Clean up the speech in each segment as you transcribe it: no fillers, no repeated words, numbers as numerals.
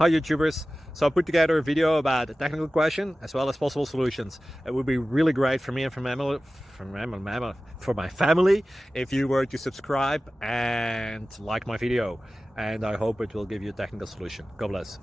Hi YouTubers! So I put together a video about a technical question as well as possible solutions. It would be really great for me and for my family if you were to subscribe and like my video, and I hope it will give you a technical solution. God bless.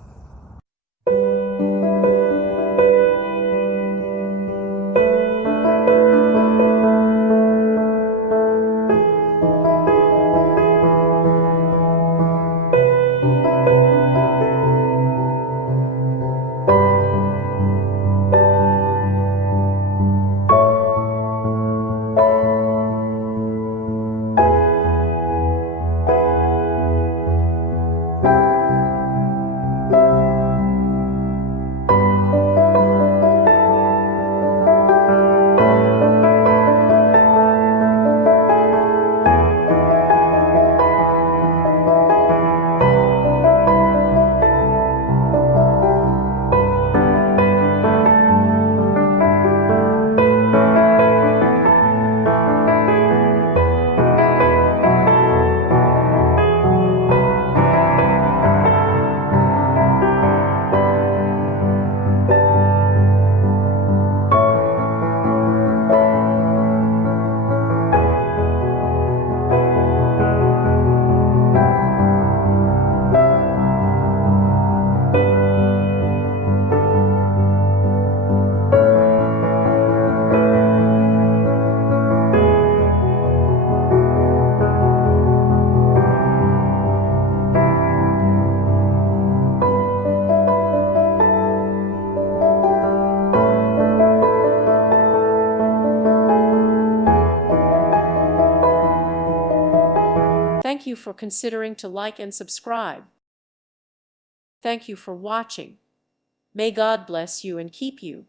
Thank you for considering to like and subscribe. Thank you for watching. May God bless you and keep you.